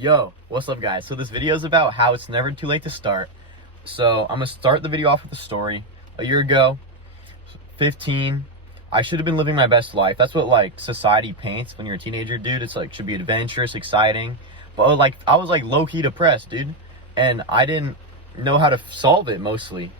Yo, what's up guys? So this video is about how it's never too late to start. So I'm gonna start the video off with a story. A year ago, 15, I should have been living my best life. That's what like society paints when you're a teenager, dude. It's like should be adventurous, exciting. But like I was like low-key depressed, dude. And I didn't know how to solve it mostly.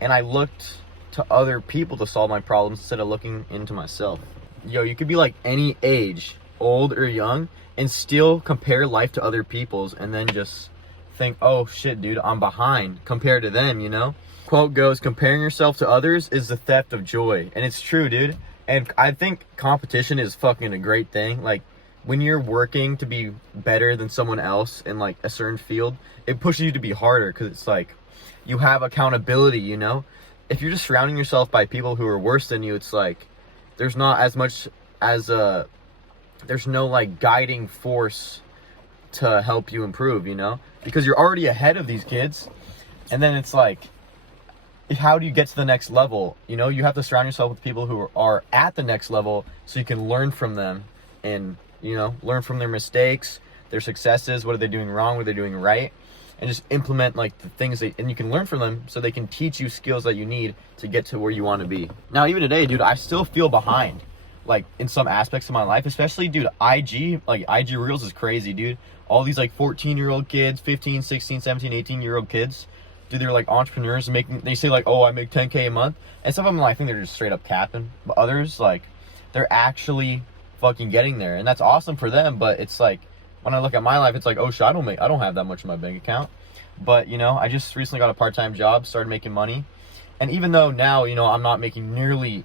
And I looked to other people to solve my problems instead of looking into myself. Yo, you could be like any age, old or young, and still compare life to other people's and then just think, oh shit, dude, I'm behind compared to them, you know? Quote goes, comparing yourself to others is the theft of joy. And it's true, dude. And I think competition is fucking a great thing. Like, when you're working to be better than someone else in like a certain field, it pushes you to be harder because it's like you have accountability, you know? If you're just surrounding yourself by people who are worse than you, it's like there's not as much as there's no like guiding force to help you improve, you know, because you're already ahead of these kids. And then it's like, how do you get to the next level? You know, you have to surround yourself with people who are at the next level so you can learn from them and, you know, learn from their mistakes, their successes, what are they doing wrong, what are they doing right, and just implement like the things and you can learn from them so they can teach you skills that you need to get to where you want to be. Now, even today, dude, I still feel behind, like in some aspects of my life, especially, dude, IG Reels is crazy, dude. All these like 14-year-old kids, 15, 16, 17, 18-year-old kids, dude, they're like entrepreneurs they say like, oh, I make 10K a month. And some of them, I think they're just straight up capping. But others, like, they're actually fucking getting there. And that's awesome for them. But it's like, when I look at my life, it's like, oh shit, I don't have that much in my bank account. But, you know, I just recently got a part-time job, started making money. And even though now, you know, I'm not making nearly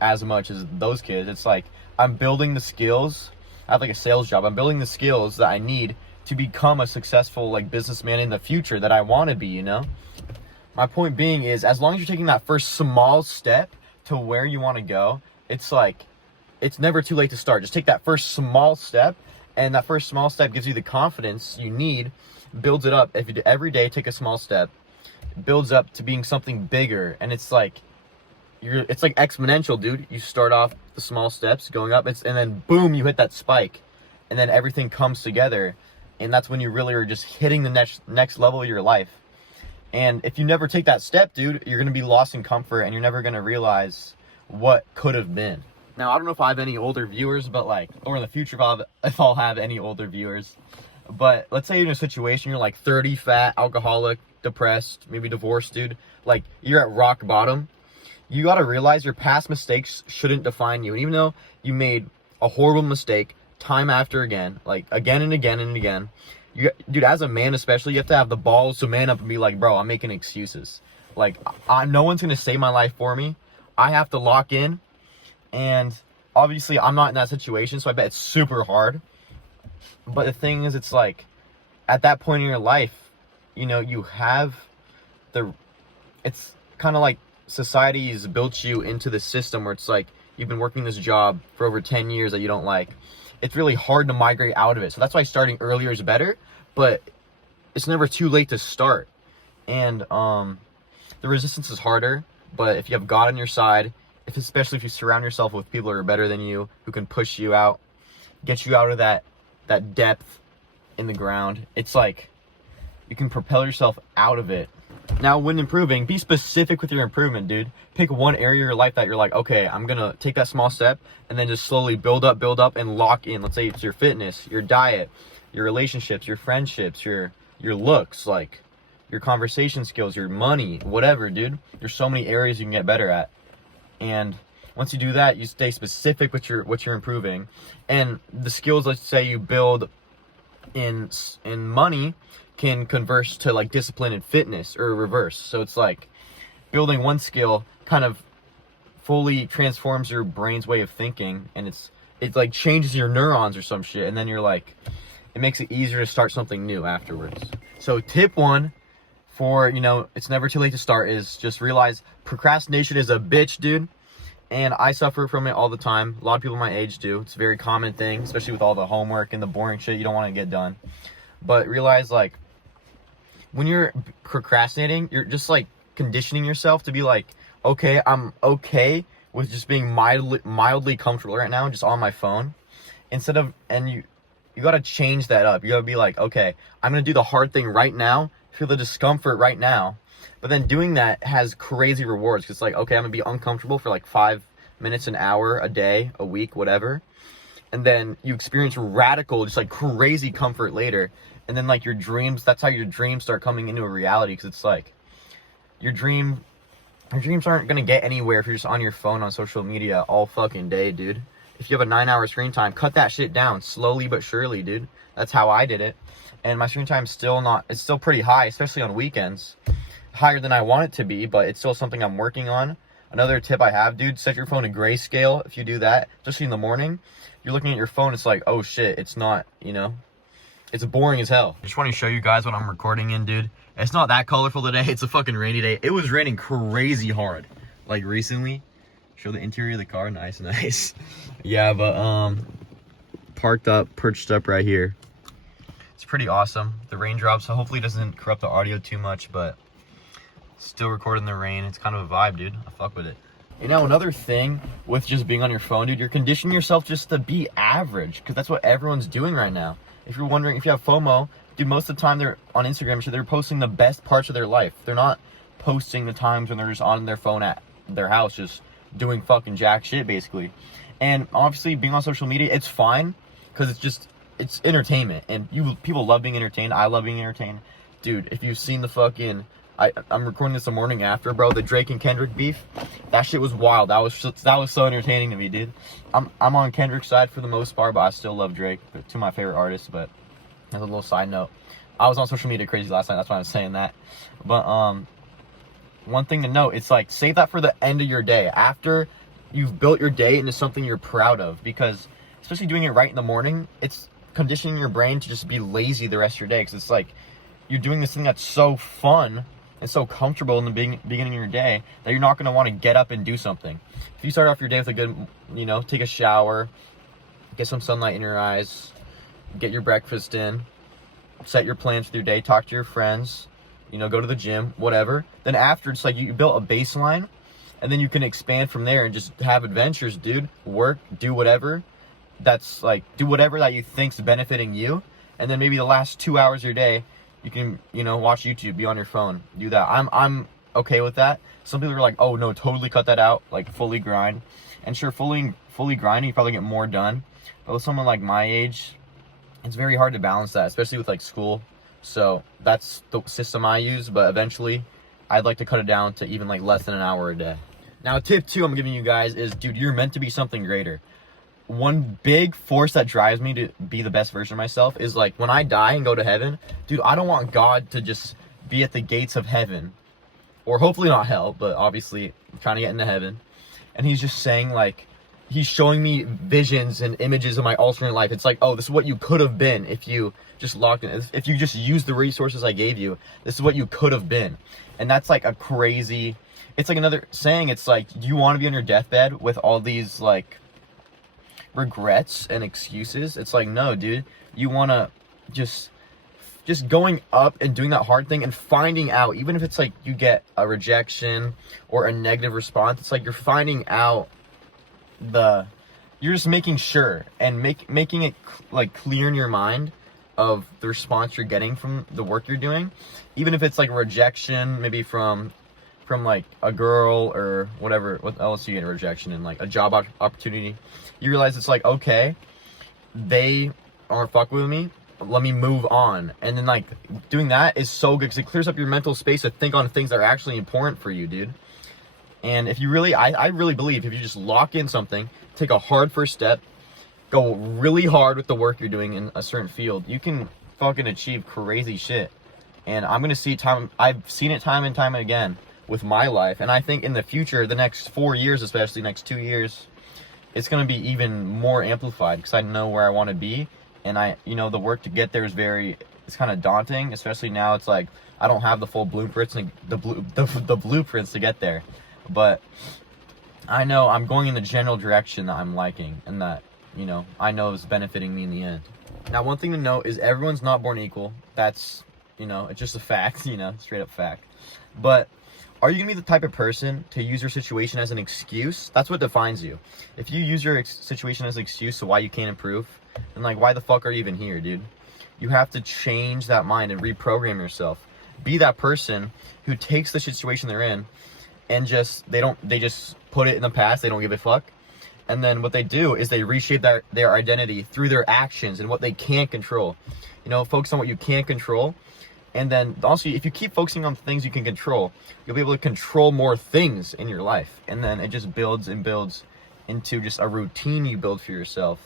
as much as those kids, it's like I'm building the skills. I have like a sales job. I'm building the skills that I need to become a successful like businessman in the future that I want to be, you know? My point being is, as long as you're taking that first small step to where you want to go, it's like, it's never too late to start. Just take that first small step, and that first small step gives you the confidence you need, builds it up. If you do every day, take a small step, it builds up to being something bigger. And it's like, it's like exponential, dude. You start off the small steps going up, and then boom, you hit that spike, and then everything comes together. And that's when you really are just hitting the next level of your life. And if you never take that step, dude, you're going to be lost in comfort and you're never going to realize what could have been. Now, I don't know if I have any older viewers, but like, or in the future if I'll have any older viewers. But let's say you're in a situation, you're like 30, fat, alcoholic, depressed, maybe divorced, dude. Like, you're at rock bottom. You got to realize your past mistakes shouldn't define you. And even though you made a horrible mistake time after again, like again and again and again, dude, as a man especially, you have to have the balls to man up and be like, bro, I'm making excuses. Like, no one's going to save my life for me. I have to lock in. And obviously, I'm not in that situation, so I bet it's super hard. But the thing is, it's like, at that point in your life, you know, you have it's kind of like society's built you into the system where it's like, you've been working this job for over 10 years that you don't like. It's really hard to migrate out of it. So that's why starting earlier is better, but it's never too late to start. And the resistance is harder, but if you have God on your side, especially if you surround yourself with people who are better than you, who can push you out, get you out of that depth in the ground, it's like you can propel yourself out of it. Now, when improving, be specific with your improvement, dude. Pick one area of your life that you're like, okay, I'm going to take that small step and then just slowly build up and lock in. Let's say it's your fitness, your diet, your relationships, your friendships, your looks, like your conversation skills, your money, whatever, dude. There's so many areas you can get better at. And once you do that, you stay specific with what you're improving. And the skills, let's say you build in money, can converse to like discipline and fitness, or reverse. So it's like building one skill kind of fully transforms your brain's way of thinking, and it like changes your neurons or some shit, and then you're like, it makes it easier to start something new afterwards. So tip one for, you know, it's never too late to start is just realize procrastination is a bitch, dude. And I suffer from it all the time. A lot of people my age do. It's a very common thing, especially with all the homework and the boring shit you don't want to get done. But realize, like, when you're procrastinating, you're just like conditioning yourself to be like, okay, I'm okay with just being mildly comfortable right now, just on my phone, instead of, and you You got to change that up. You got to be like, okay, I'm going to do the hard thing right now, feel the discomfort right now. But then doing that has crazy rewards, because it's like, okay, I'm going to be uncomfortable for like 5 minutes, an hour, a day, a week, whatever. And then you experience radical, just like crazy comfort later. And then like your dreams, that's how your dreams start coming into a reality, because it's like your dreams aren't gonna get anywhere if you're just on your phone on social media all fucking day, dude. If you have a 9-hour screen time, cut that shit down slowly but surely, dude. That's how I did it. And my screen time's it's still pretty high, especially on weekends. Higher than I want it to be, but it's still something I'm working on. Another tip I have, dude, set your phone to grayscale. If you do that, especially in the morning, you're looking at your phone, it's like, oh shit, it's not, it's boring as hell. I just want to show you guys what I'm recording in, dude. It's not that colorful today. It's a fucking rainy day. It was raining crazy hard, like recently. Show the interior of the car. Nice, nice. Yeah, but perched up right here. It's pretty awesome. The raindrops, so hopefully it doesn't corrupt the audio too much, but still recording the rain. It's kind of a vibe, dude. I fuck with it. Another thing with just being on your phone, dude, you're conditioning yourself just to be average, because that's what everyone's doing right now. If you're wondering if you have FOMO, dude, most of the time they're on Instagram, so they're posting the best parts of their life. They're not posting the times when they're just on their phone at their house, just doing fucking jack shit, basically. And obviously, being on social media, it's fine, because it's entertainment, and people love being entertained. I love being entertained. Dude, if you've seen the fucking... I'm recording this the morning after, bro. The Drake and Kendrick beef, that shit was wild. That was so entertaining to me, dude. I'm on Kendrick's side for the most part, but I still love Drake. They're two of my favorite artists. But as a little side note, I was on social media crazy last night. That's why I was saying that. But one thing to note, it's like, save that for the end of your day, after you've built your day into something you're proud of, because especially doing it right in the morning, it's conditioning your brain to just be lazy the rest of your day, because it's like you're doing this thing that's so fun and so comfortable in the beginning of your day that you're not going to want to get up and do something. If you start off your day with a good, take a shower, get some sunlight in your eyes, get your breakfast in, set your plans for your day, talk to your friends, go to the gym, whatever. Then after, it's like you built a baseline, and then you can expand from there and just have adventures, dude. Work, do whatever. That's like, do whatever that you think's benefiting you. And then maybe the last 2 hours of your day, you can, watch YouTube, be on your phone, do that. I'm okay with that. Some people are like, oh no, totally cut that out, like fully grind. And sure, fully grinding, you probably get more done. But with someone like my age, it's very hard to balance that, especially with like school. So that's the system I use, but eventually I'd like to cut it down to even like less than an hour a day. Now, tip 2 I'm giving you guys is, dude, you're meant to be something greater. One big force that drives me to be the best version of myself is like, when I die and go to heaven, dude, I don't want God to just be at the gates of heaven, or hopefully not hell, but obviously I'm trying to get into heaven, and he's just saying, like, he's showing me visions and images of my alternate life. It's like, oh, this is what you could have been if you just locked in, if you just used the resources I gave you. This is what you could have been. And that's like a crazy, it's like another saying. It's like, do you want to be on your deathbed with all these like regrets and excuses? It's like, no, dude, you want to just going up and doing that hard thing and finding out, even if it's like you get a rejection or a negative response, it's like you're finding out you're just making sure and making it like clear in your mind of the response you're getting from the work you're doing. Even if it's like rejection, maybe from like a girl or whatever, what else you get a rejection in, like a job opportunity, you realize it's like, okay, they aren't fucking with me, let me move on. And then like doing that is so good, because it clears up your mental space to think on things that are actually important for you, dude. And if you really, I really believe if you just lock in something, take a hard first step, go really hard with the work you're doing in a certain field, you can fucking achieve crazy shit. And I've seen it time and time again with my life. And I think in the future, the next 4 years, especially next 2 years, it's going to be even more amplified, because I know where I want to be. And the work to get there is it's kind of daunting, especially now. It's like, I don't have the full blueprints and the blueprints to get there. But I know I'm going in the general direction that I'm liking, and that, I know is benefiting me in the end. Now, one thing to note is everyone's not born equal. That's, it's just a fact, straight up fact. But Are you gonna be the type of person to use your situation as an excuse? That's what defines you. If you use your situation as an excuse to why you can't improve, then like, why the fuck are you even here, dude? You have to change that mind and reprogram yourself. Be that person who takes the situation they're in and they just put it in the past. They don't give a fuck. And then what they do is they reshape their identity through their actions and what they can't control. You know, focus on what you can't control. And then also, if you keep focusing on things you can control, you'll be able to control more things in your life. And then it just builds and builds into just a routine you build for yourself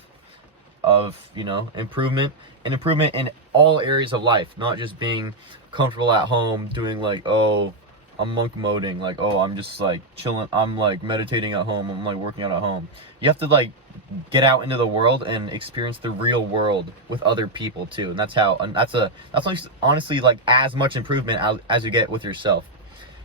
of, you know, improvement in all areas of life, not just being comfortable at home doing like, oh, I'm monk moding, like, oh, I'm just like chilling, I'm like meditating at home, I'm like working out at home. You have to like get out into the world and experience the real world with other people too. And that's honestly like as much improvement as you get with yourself.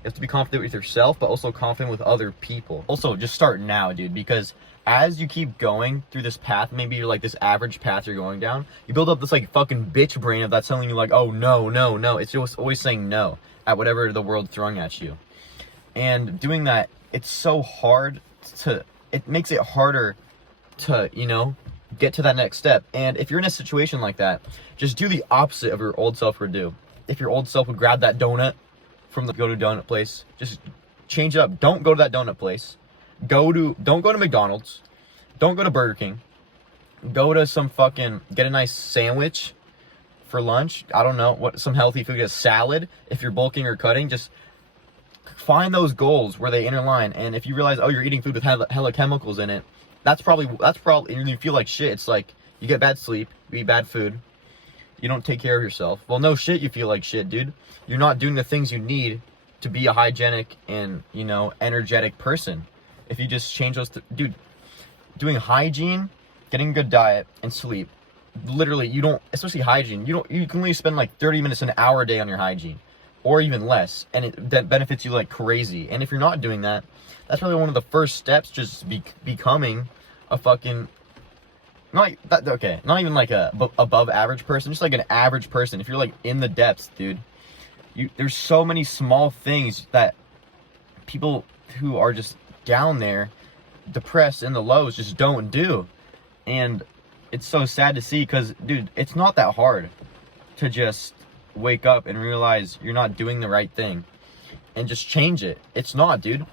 You have to be confident with yourself, but also confident with other people. Also, just start now, dude, because as you keep going through this path, maybe you're like this average path you're going down, you build up this like fucking bitch brain of that's telling you like, oh, no. It's just always saying no at whatever the world's throwing at you. And doing that, it's so hard it makes it harder to, you know, get to that next step. And if you're in a situation like that, just do the opposite of your old self would do. If your old self would grab that donut from the go-to donut place, just change it up. Don't go to that donut place. Don't go to McDonald's. Don't go to Burger King. Go to get a nice sandwich for lunch. I don't know, some healthy food, a salad. If you're bulking or cutting, just find those goals where they interline. And if you realize, oh, you're eating food with hella chemicals in it, that's probably, and you feel like shit. It's like you get bad sleep, you eat bad food, you don't take care of yourself. Well, no shit, you feel like shit, dude. You're not doing the things you need to be a hygienic and, you know, energetic person. If you just change those, dude, doing hygiene, getting a good diet, and sleep, literally, especially hygiene, you can only spend like 30 minutes, an hour a day on your hygiene, or even less, and that benefits you like crazy. And if you're not doing that, that's probably one of the first steps, just becoming a fucking, not even like a above average person, just like an average person. If you're like in the depths, dude, there's so many small things that people who are just down there, depressed in the lows, just don't do. And it's so sad to see, because, dude, it's not that hard to just wake up and realize you're not doing the right thing and just change it. It's not, dude.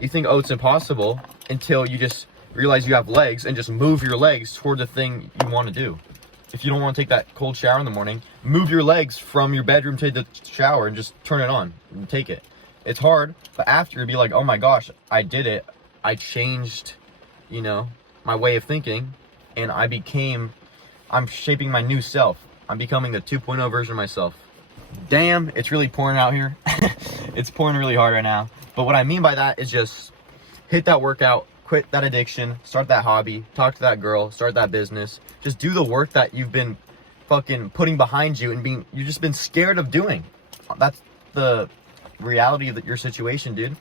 You think, oh, it's impossible, until you just realize you have legs and just move your legs toward the thing you want to do. If you don't want to take that cold shower in the morning, move your legs from your bedroom to the shower and just turn it on and take it. It's hard, but after, you'll be like, oh my gosh, I did it. I changed, you know, my way of thinking, and I'm shaping my new self. I'm becoming the 2.0 version of myself. Damn, it's really pouring out here. It's pouring really hard right now. But what I mean by that is just hit that workout, quit that addiction, start that hobby, talk to that girl, start that business. Just do the work that you've been fucking putting behind you and you've just been scared of doing. That's the reality of your situation, dude.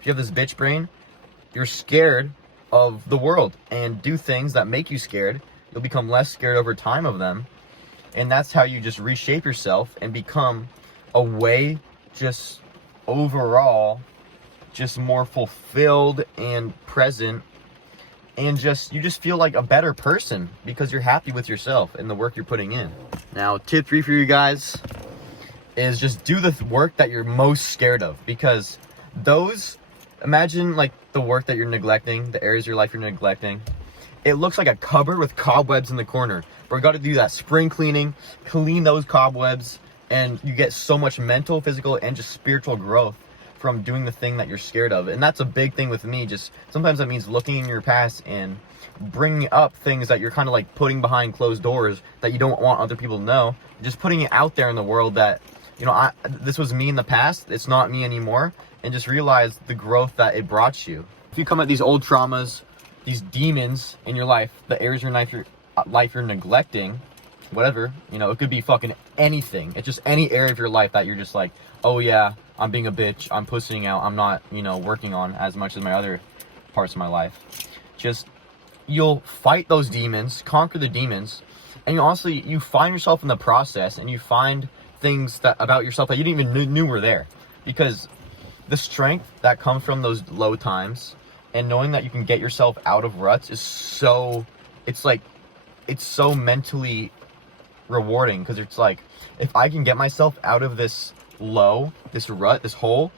If you have this bitch brain, you're scared of the world, and do things that make you scared. You'll become less scared over time of them. And that's how you just reshape yourself and become a way, just overall, just more fulfilled and present, and you just feel like a better person because you're happy with yourself and the work you're putting in. Now, tip 3 for you guys is just do the work that you're most scared of, because imagine like the work that you're neglecting, the areas of your life you're neglecting. It looks like a cupboard with cobwebs in the corner. But we got to do that spring cleaning, clean those cobwebs, and you get so much mental, physical, and just spiritual growth from doing the thing that you're scared of. And that's a big thing with me. Just sometimes that means looking in your past and bringing up things that you're kind of like putting behind closed doors that you don't want other people to know. Just putting it out there in the world that, you know, this was me in the past. It's not me anymore. And just realize the growth that it brought you. If you come at these old traumas, these demons in your life, the areas of your life you're neglecting, whatever, you know, it could be fucking anything. It's just any area of your life that you're just like, oh yeah, I'm being a bitch, I'm pussying out, I'm not, you know, working on as much as my other parts of my life. Just, you'll fight those demons, conquer the demons, and you find yourself in the process, and you find things that about yourself that you didn't even knew were there. Because the strength that comes from those low times and knowing that you can get yourself out of ruts is so, it's so mentally rewarding, because it's like, if I can get myself out of this this rut, this hole,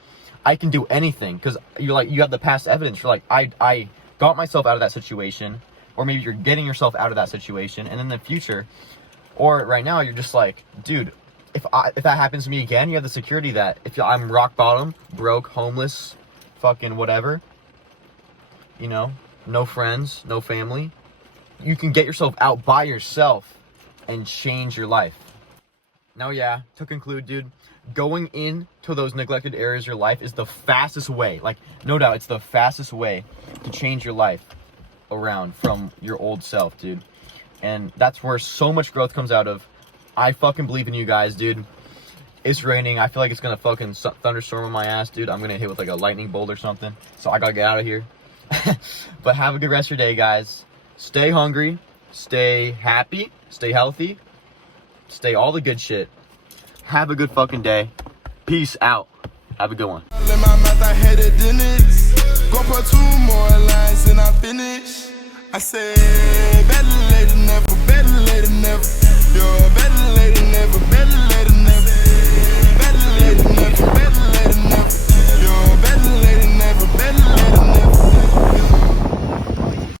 I can do anything, because you have the past evidence. You're like, I got myself out of that situation, or maybe you're getting yourself out of that situation, and in the future, or right now, you're just like, dude, if that happens to me again, you have the security that if I'm rock bottom, broke, homeless, fucking whatever, you know, no friends, no family, you can get yourself out by yourself and change your life. Now, yeah, to conclude, dude, going into those neglected areas of your life is the fastest way, like, no doubt, it's the fastest way to change your life around from your old self, dude. And that's where so much growth comes out of. I fucking believe in you guys, dude. It's raining. I feel like it's gonna fucking thunderstorm on my ass, dude. I'm gonna hit with like a lightning bolt or something. So I gotta get out of here. But have a good rest of your day, guys. Stay hungry. Stay happy. Stay healthy. Stay all the good shit. Have a good fucking day. Peace out. Have a good one. In my mouth, I had a dentist. Go for 2 more lines and I finish. I said, better late than